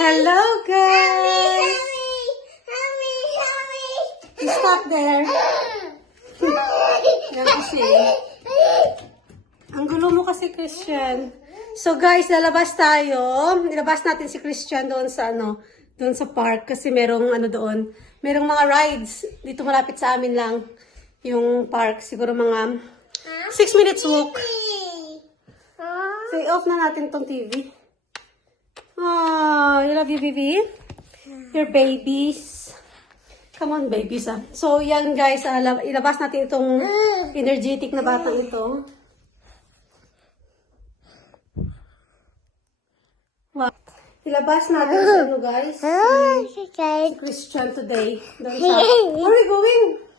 Hello, guys! You stop there. Yan kasi. Ang gulo mo kasi, Christian. So, guys, lalabas tayo. Nilabas natin si Christian doon sa, doon sa park. Kasi merong, doon. Merong mga rides. Dito malapit sa amin lang. Yung park. Siguro mga 6 minutes walk. So, i-off na natin tong TV. Oh, you love you, baby? Your babies. Come on, babies, ah. So, yan, guys. Ilabas natin itong energetic na batang ito. Wow. Ilabas natin sa guys. Si Christian today. Where are we going?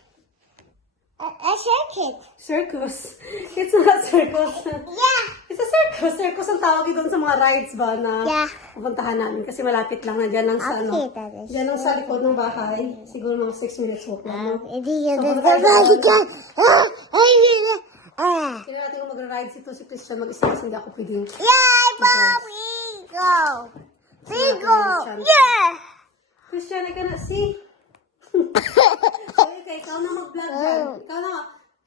A circuit. Circus. It's not circus. Yeah. It's a circus. Circus ang tawag doon sa mga rides ba na Yeah. pupuntahan namin. Kasi malapit lang na dyan lang sa Okay, that is dyan lang sa likod ng bahay. Siguro mga 6 minutes walk lang. No? Kaya natin kung magra-rides ito si Christian mag-isa kasi hindi ako pwedeng. Yay, Bobby! Go! Go! Yeah! Christian, I cannot see. Okay, ikaw na mag-vlog dyan.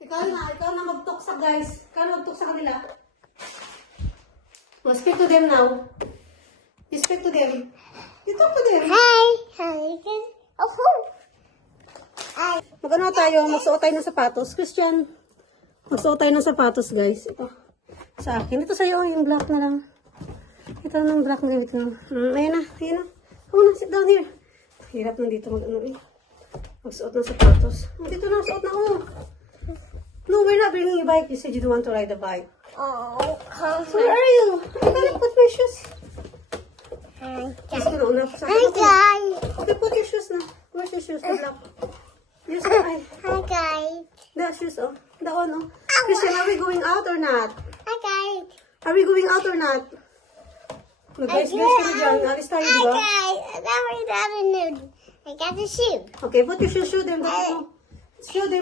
Ikaw na mag-talk sa guys. Ikaw na mag-talk sa kanila. Well, speak to them now. You speak to them. You talk to them. Hi! Oh, hi! Mag-ano tayo? Magsuot tayo ng sapatos. Christian, magsuot tayo ng sapatos, guys. Ito. Sa akin. Ito sa'yo, yung black na lang. Ito ng black na gamit ko. Ayun na. Come on, sit down here. Hirap na dito mag-ano eh. Magsuot ng sapatos. Dito na, suot na ako. No, we're not bringing a bike. You said you don't want to ride the bike. Oh, So where are you? I gotta put my shoes. Just gonna una sa Hi, guys! Okay, put your shoes na. Where's your shoes? The black. Yes, ay. Hi, guys! The shoes, oh. The on, oh. Christian, are we going out or not? Hi, guys! Are we going out or not? Guys, ka na dyan. Alis tayo, Hi, diba? guys! I got the shoe. Okay, put your shoes. Show them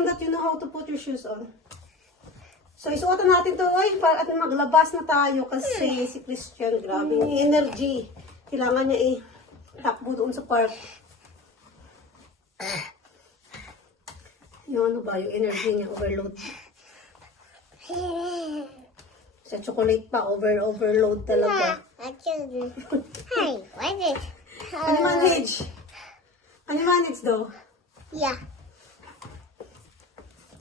that you know how to put your shoes on. So, isuotan natin to, ay, para at maglabas na tayo kasi si Christian, grabe yung energy. Kailangan niya takbo doon sa park. Yung ano ba, yung energy niya, overload. Sa chocolate pa, overload talaga. Hi, what is it? Ano manage? Ano manage daw? Yeah.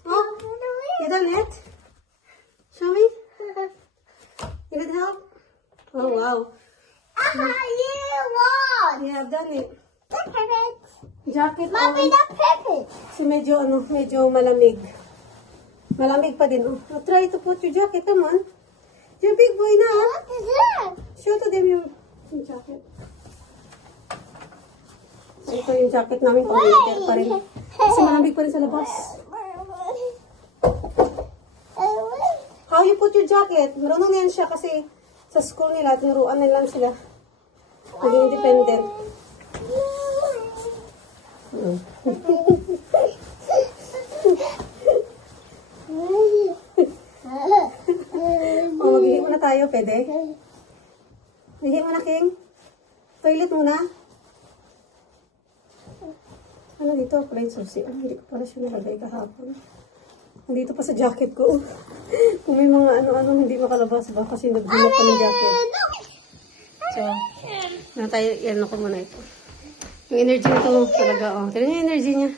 Oh, you done it? Show me. You need help? Oh, wow. You have done it. The pepper. Jacket Mommy, on. the pepper. Kasi medyo malamig. Malamig pa din. Oh, try to put your jacket. Come on. You're a big boy na. What is that? Show to them yung jacket. So, ito yung jacket namin pang winter pa rin. Kasi malamig pa rin sa labas. How you put your jacket? Marunong yan siya kasi sa school nila, tinuruan nila sila. Maging independent. O, maghihi muna tayo, pwede? Maghihi muna, King? Toilet muna? Ano dito? Pala yung susi. Hindi ko pala siya nalagay kahapon. Nandito pa sa jacket ko. Kung may mga ano-ano hindi makalabas ba kasi nagbulat pa ng jacket. So, yan ako muna ito. Yung energy nito talaga, oh. Tignan niyo yung energy niya.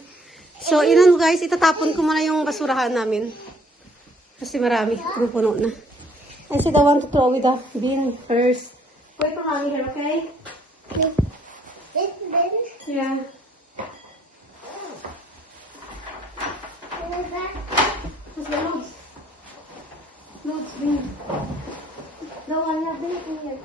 So, inan guys, itatapon ko muna yung basurahan namin. Kasi marami, puno na. I said I want to throw with the bin first. Wait for mommy here, okay? Yeah. What's the notes? Notes, bin. No, I'm not making it.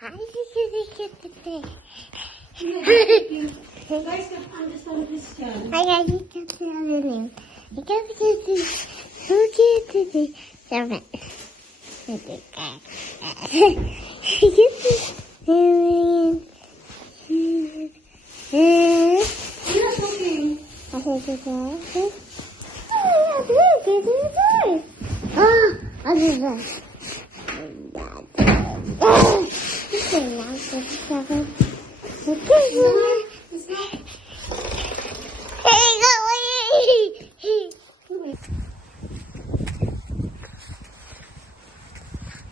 Guys, understand Christian. I got you to the name. I got to the servant. You're not talking.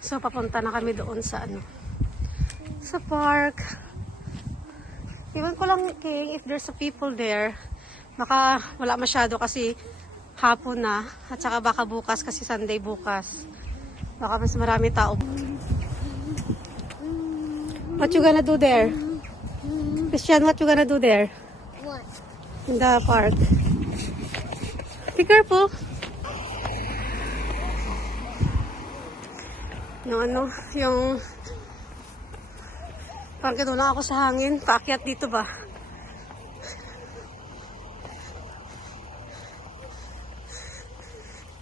So, papunta na kami doon sa sa park. Iwan ko lang, King, if there's a people there. Baka wala masyado kasi hapon na. At saka baka bukas kasi Sunday bukas. Baka mas marami tao. What you gonna do there? Christian, what you gonna do there? What? In the park. Be careful. Yung parang doon lang ako sa hangin. Paakyat dito ba?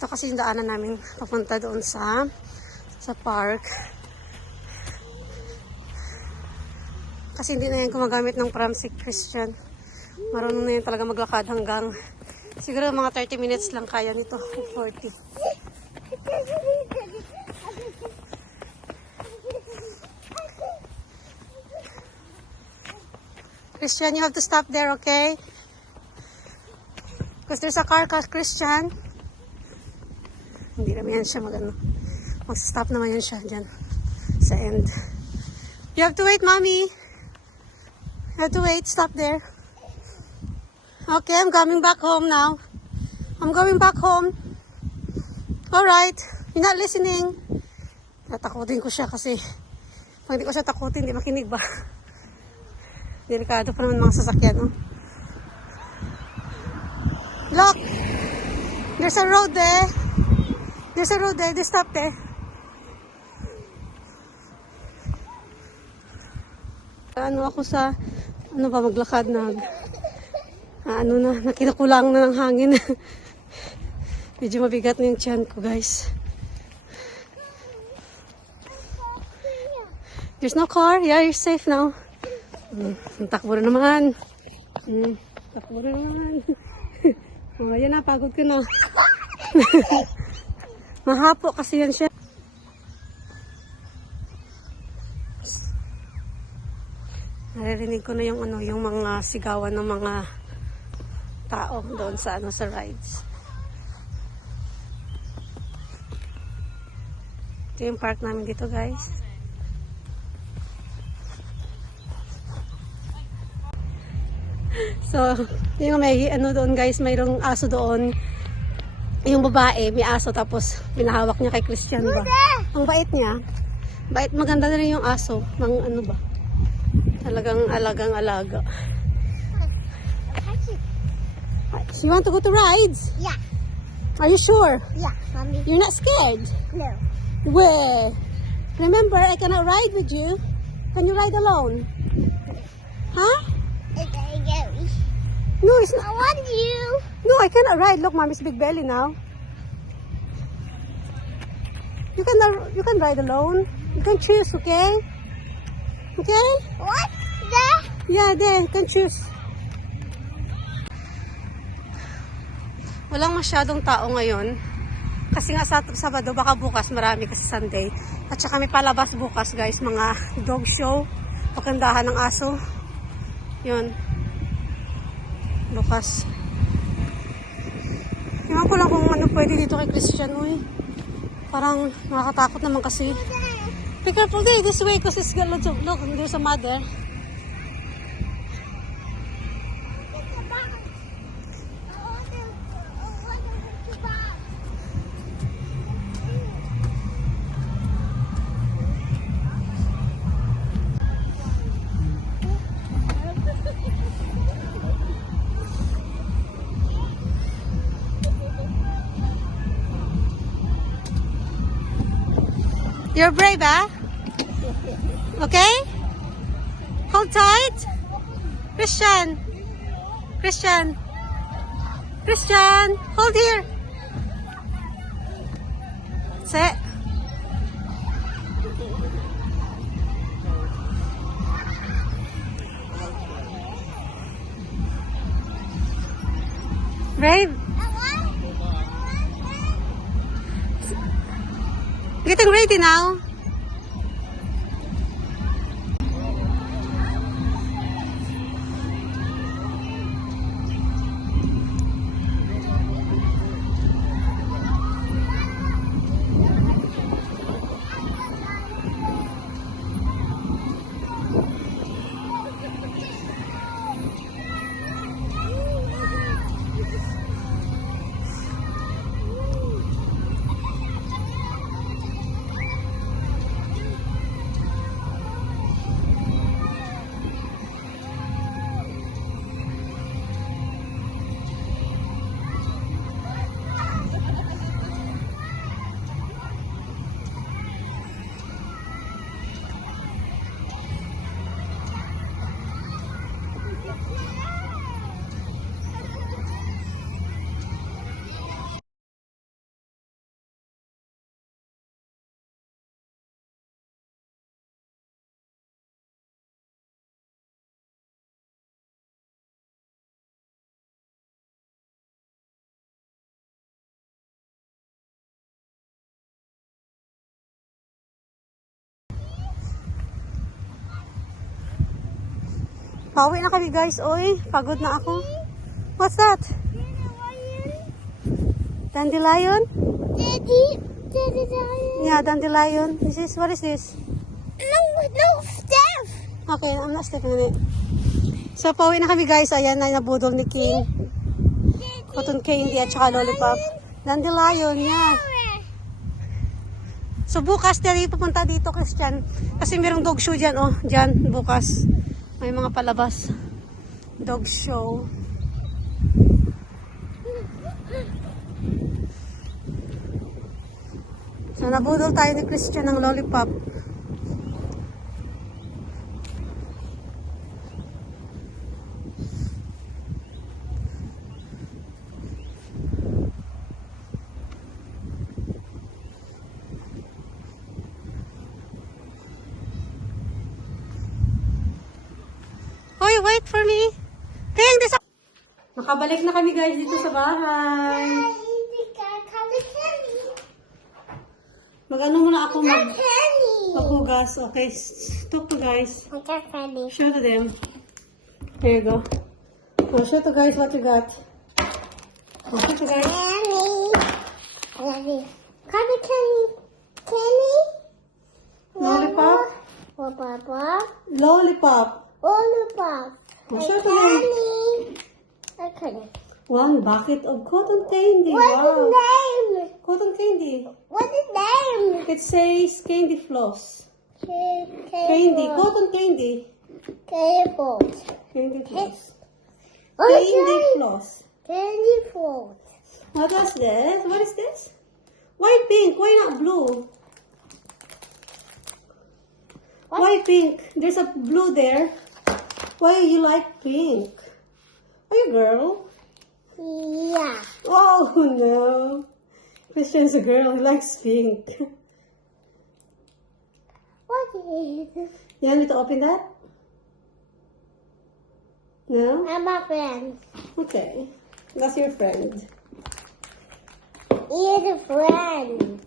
Ito kasi yung daanan namin papunta doon sa park. Kasi hindi na yan gumagamit ng pram si Christian. Marunong na yan talaga maglakad hanggang siguro mga 30 minutes lang kaya nito. 40. Christian, you have to stop there, okay? Because there's a car, Christian. Hindi naman yan siya mag-stop naman yan siya dyan sa end. You have to wait, mommy. You have to wait, stop there. Okay, I'm coming back home now. I'm going back home. Alright, you're not listening. Tatakutin ko siya kasi pag hindi ko siya takutin, hindi makinig ba? Delikado pa naman mga sasakyan, no? Look! There's a road there. There's a road there. They stop there. Ako sa, maglakad na, nakinukulang na ng hangin. Medyo mabigat na yung tiyan ko, guys. There's no car. Yeah, you're safe now. Takbo na naman. Takbo na naman. Oh, yan na, pagod ko na. Mahapo kasi yan siya. Naririnig ko na yung yung mga sigawan ng mga tao doon sa sa rides. Ito yung park namin dito, guys. So, yung may doon, guys, mayroong aso doon. Yung babae, may aso, tapos pinahawak niya kay Christian ba. Ang bait niya. Bait, maganda na rin yung aso. Ba? Talagang alagang-alaga. You want to go to rides? Yeah. Are you sure? Yeah, mommy. You're not scared? No. Where? Remember, I cannot ride with you. Can you ride alone? Huh? No, it's not. I want you. No, I cannot ride. Look, mommy's big belly now. You can ride alone. You can choose, okay? Okay? What? There? Yeah, there. You can choose. Walang masyadong tao ngayon. Kasi nga sa Sabado, baka bukas marami kasi Sunday. At saka may palabas bukas, guys. Mga dog show. Pagandahan ng aso. Yun. Bukas. Iwan ko lang kung pwede dito kay Christian. Uy. Parang nakakatakot naman kasi. Be careful there, this way because it's got lots of, look, there's a mother. You're brave, ah? Okay? Hold tight. Christian. Christian. Christian. Hold here. Sit. Brave. Getting ready now. Pauwi na kami guys. Oy, pagod na ako. What's that? Dandelion? Dandelion. Yeah, dandelion. What is this? No, Steph. Okay, I'm not stepping on it. So, pauwi na kami guys. Ayan na nabudol ni King. Cotton candy at saka lollipop. Dandelion, yeah. So, bukas tayo pupunta dito, Christian. Kasi merong dog show dyan, oh. Dyan, bukas. May mga palabas. Dog show. So, nabudol tayo ni Christian ng lollipop. Hoy, wait for me. King, this... Nakabalik na kami guys dito sa bahay. Mag-ano muna ako maghugas. Okay, talk to guys. Show to them. Here you go. Oh, show to guys what you got. Oh, show to guys. Lollipop. Lollipop. Oh, show to them. One bucket of cotton candy. Wow. Cotton candy. What's the name? It says candy floss. Candy. Cotton candy. Cable. Candy floss. Oh, Candy floss. Candy floss. What was this? What is this? Why pink? Why not blue? Why pink? There's a blue there. Why you like pink? Are you a girl? Yeah. Oh no. Christian's a girl. He likes pink. What is this? You want me to open that? No? I'm a friend. Okay. That's your friend. He's a friend.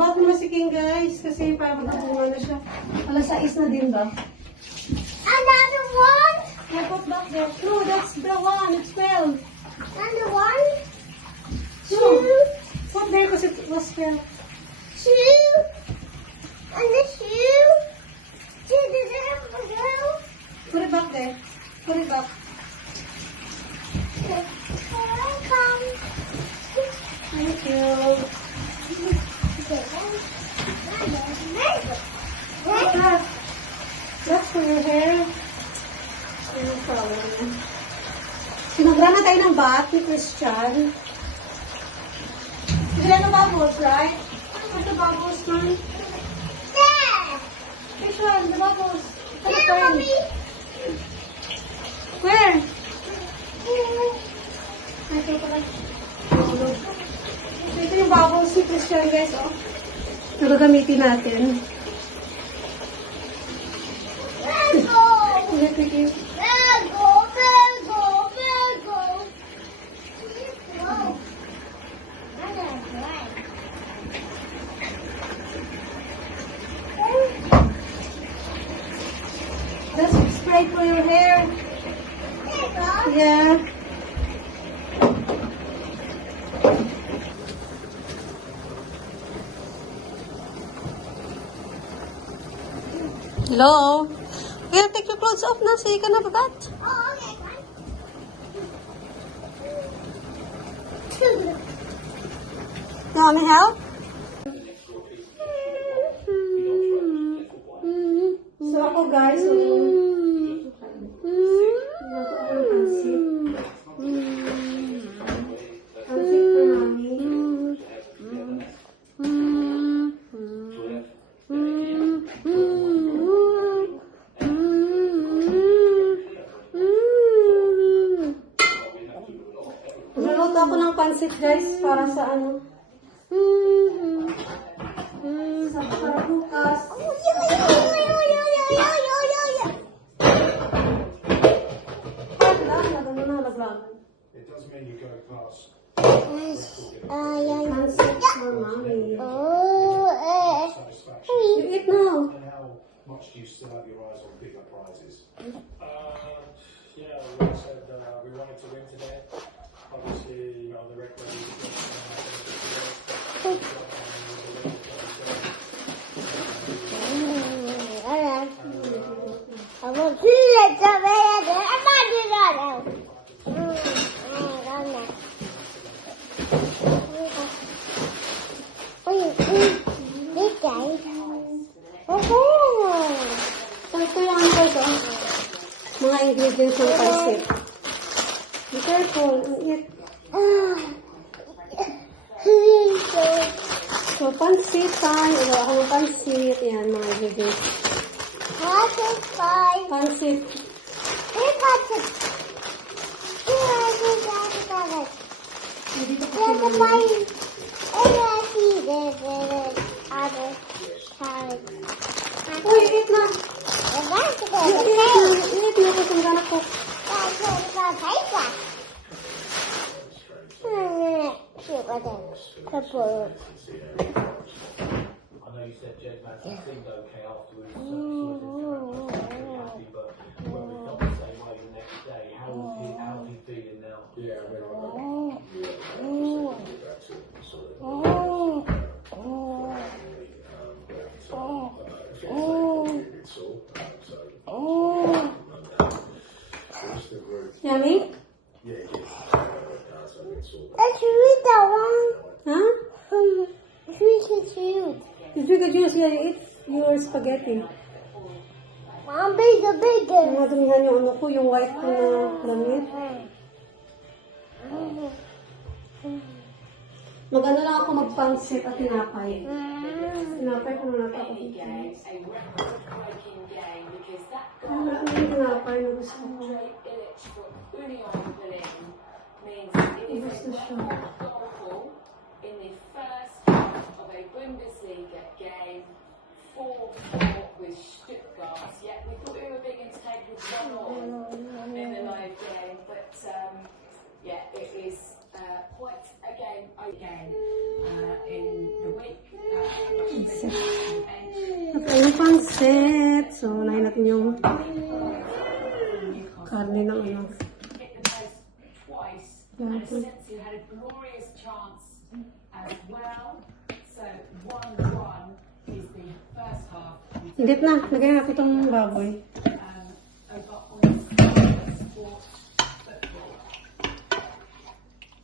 Bago na si King guys, kasi parang magkakunga na siya. Alas 6 na din ba? Another one? I put back there. No, that's the one. It's 12. Another one? No. Put there because it was 12. Two. And the shoe. Two. Put it back there. Put it back. Welcome. Thank you. Okay. What's that? That's for your hair. Ano flower niya? Sinagra na tayo ng bath ni Christian. Bigla na bubbles, right? Where's the bubbles, man? Which one? The bubbles? Ano pa yun? Where? Ay, ito pala. Ito yung bubbles ni Christian, guys, oh. Ito gamitin natin. That's spray for your hair. Yeah. Hello? Here, take your clothes off na so you can have a bath. You want me help? So ako guys, Naluto ako ng pansit guys para sa ano. Sa bukas. It does mean you go past. Pansit for mommy. Satisfaction. You eat now. And how much do you still have your eyes on bigger prizes? Yeah, we said we wanted to win today. Obviously, you know, the record I want to see it. I'm not doing that. This guy. So ito yung ano guys, oh. Mga ingredients ng pansit. Be careful. Eat. So pansit time. Ito ako ng pansit. Yan, mga ingredients. Pansit. Dito po Uy, eat na. Eat na po kung ganak ko. I know you said Jed Madsen seemed okay afterwards, so happy, but when we felt the same way the next day, how is he feeling now? Yeah, I mean, Yummy? Let's read that one. Huh? Cute. If you could use your spaghetti. Mom, bigger. Madamihan yung ano ko, yung white ko na damit. Mag-ano lang ako magpansit at tinapay. Tinapay ko muna ako dito. Ano yung tinapay na gusto ko? Gusto siya. In the first half of a Bundesliga game, 4-4 with Stuttgart. Yeah, we thought we were being entertained with 1-1 in the live game, but yeah, it is quite a game in the week. Okay, yung pansit. So, unahin natin yung karne ng ano. Hit the post twice, and Asensio had a glorious chance as well. So 1-1 is the first half. Higit na. Lagay natin itong baboy. Over on Sport Football.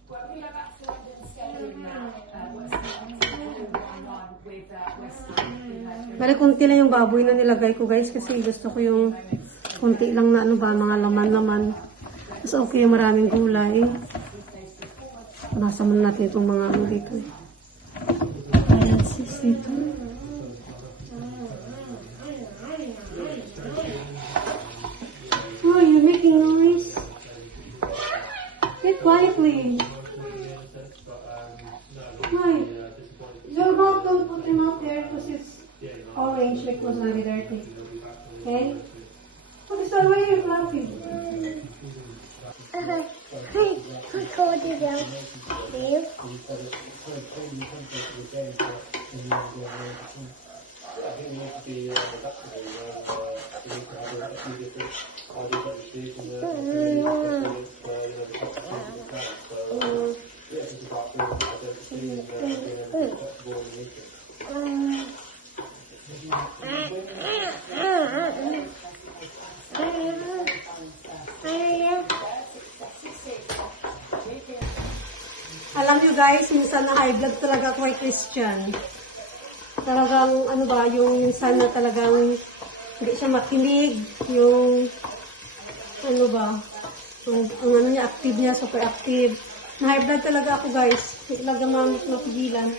Well, we go back to London Stadium now. West Ham 1-1 with West Ham. We had Bale, kunti lang yung baboy na nilagay ko guys kasi gusto ko yung kunti lang na ano ba, mga laman-laman. Mas okay yung maraming gulay. Nasa muna natin itong mga ano dito. Ayan, sisito. Oh, you're making noise. Sit quietly. Hi. You're about to put him out there because it's orange because very dirty. Okay? What is that? Why are you laughing? Who called it out? You? Alam nyo guys, minsan na high blood talaga ako kay Christian. Talagang, ano ba, yung minsan na talagang hindi siya makinig, yung, ano ba, ang ano niya, active niya, super active. Na high blood talaga ako guys, hindi talaga mapigilan.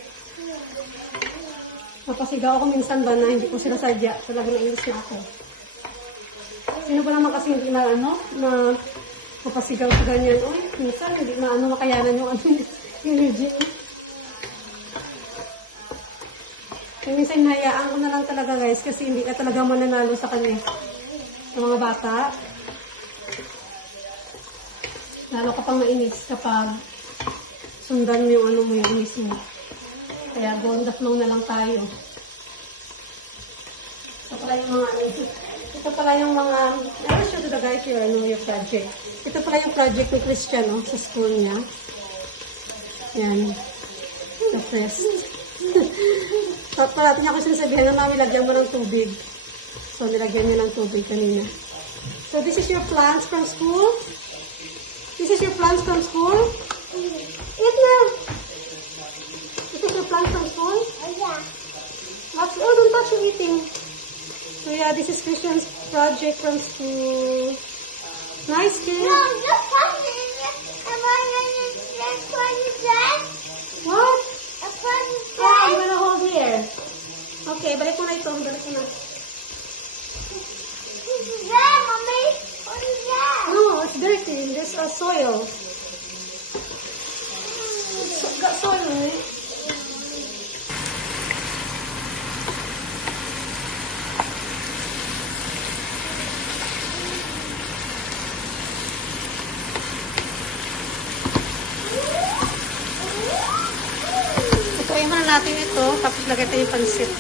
Napasigaw ako minsan ba na hindi ko sila sadya, talaga nainis na ako. Sino ba naman kasi hindi na, ano, na mapasigaw sa ganyan, oy, minsan hindi na, ano, makayanan yung, ano, yung legit. Kaya minsan hinayaan ko na lang talaga guys kasi hindi ka talaga mananalo sa kanya. Sa mga bata. Lalo ka pang mainis kapag sundan mo yung ano mo yung inis mo. Kaya go on the flow na lang tayo. Ito pala yung mga ito pala yung mga I will show to the guys your, ano, your project. Ito pala yung project ni Christian, no, sa school niya. Yan. The first. At parating ako sinasabihan na mami, lagyan mo ng tubig. So, nilagyan niya ng tubig kanina. So, this is your plants from school? This is your plants from school? Eat now! This is your plants from school? Yeah. Oh, don't touch your eating. So, yeah, this is Christian's project from school. Nice, kid. No, just put it. Am I going to just put it there? What? I put it Oh, I'm there. gonna hold here. Okay, balik mo na ito. Balik mo na. This is there, mommy. What is that? No, it's dirty. There's a soil. Got soil in it. Tutuin muna natin ito, tapos lagay tayo yung pansit.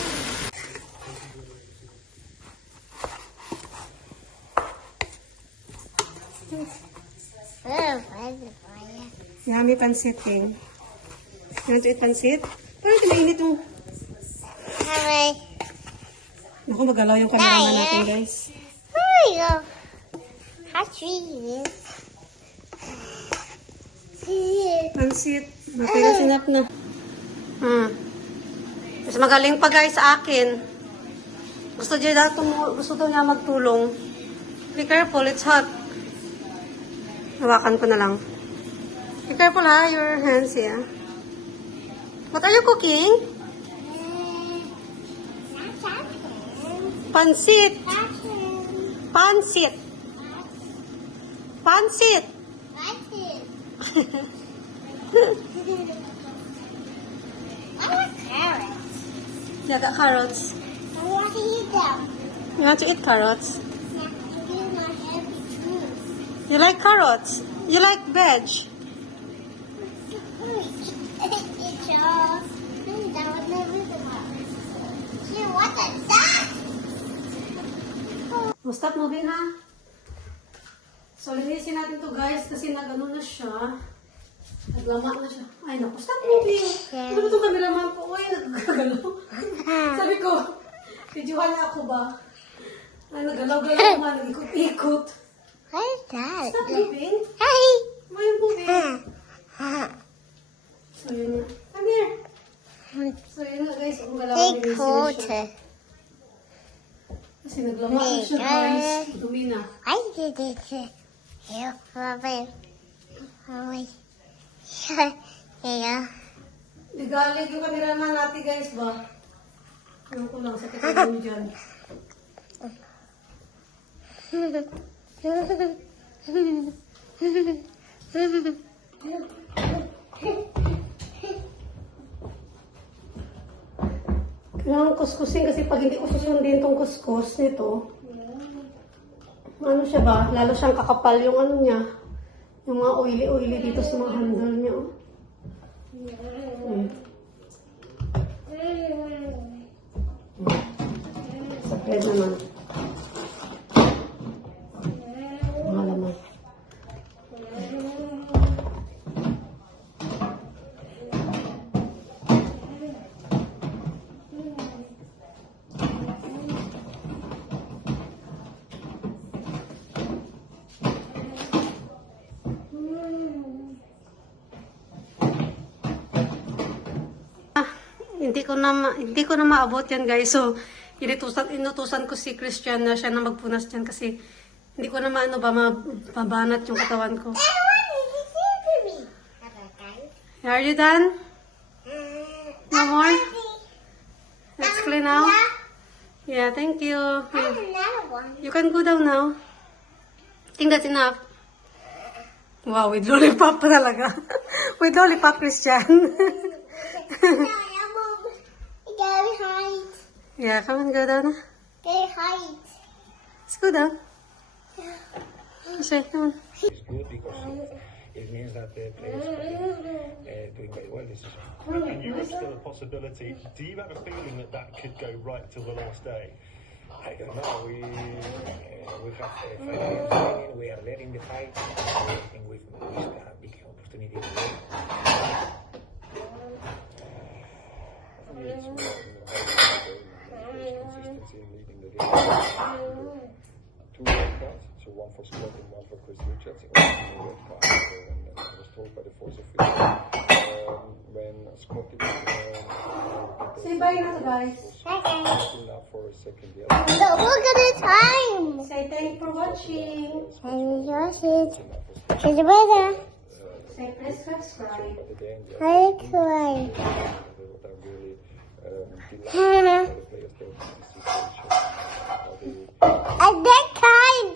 Oh, where's the fire? Yummy pansit eh. You want to eat pansit? Parang kinainit mo. Hi. Naku, magalaw yung cameraman natin, guys. There we go. Hot trees. Pansit. Matigas sinap na. Mas magaling pa guys sa akin. Gusto daw niya magtulong. Be careful, it's hot. Hawakan ko na lang. Be careful ha, your hands here. What are you cooking? Pansit. Pansit. Pansit. I want carrots. Yeah, got carrots. I want to eat them. You want to eat carrots? Yeah, to give my heavy food. You like carrots? You like veg? It shows. That was never the one. What is that? Oh, stop moving ha. So, linisin natin to guys kasi nag-ano na siya. Naglama na siya. Ay naku, stop moving. Ano ba itong cameraman ko? Uy, nagkagalaw. Sabi ko, videohan na ako ba? Ay, nagalaw-galaw naman, nag-ikot-ikot. What is that? Stop moving. Hey. Why are you moving? So, yun na. Come here. So, yun na guys. Ang galaw, Take linisin na siya. water. Kasi naglamaan siya, guys. Dumi na. I did it. You love it. Oh, yeah. Ligalig yung cameraman natin, guys, ba? Ano ko lang, sakit ang dumi dyan. Kailangan kuskusin kasi pag hindi ko susundin tong kuskus nito, ano siya ba? Lalo siyang kakapal yung ano niya. Yung mga oily-oily dito sa mga handle niya. Oh. Sa thread naman. Mga laman. Hindi ko na maabot yan, guys. So, inutusan ko si Christian na siya na magpunas dyan kasi hindi ko na mabanat yung katawan ko. Are you done? No more? Let's clean now? Yeah, thank you. Another one. You can go down now. I think that's enough. Wow, with lollipop pa talaga. With lollipop, Christian. Very height. Yeah, come on, go down. Very height. Let's go down. Come on. It's good because it means that the players are doing very well this season. And Europe's still a possibility. Do you have a feeling that that could go right till the last day? I don't know. We have 5 games remaining. We are there in the fight. I think we've missed a big opportunity. It's more consistency in leading the league. 2 red cards, so 1 for Scott and 1 for Chris Richards. It was a red card, and I was told by the force official when Scott Say bye now, guys. enough for a second year. Look at the time. Say thank you for watching. And yours is the weather. Say please subscribe. At the end, I cry. what I'm really delighted by the players there in this situation. How they At that time.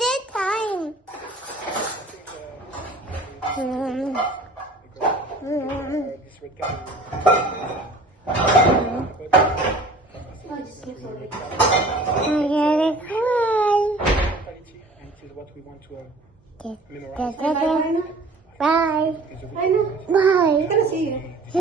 this red card. I'm gonna cry. And it is what we want to Yes. memorize. Say bye now. Bye. It's a Bye now. Bye. I'm gonna see you.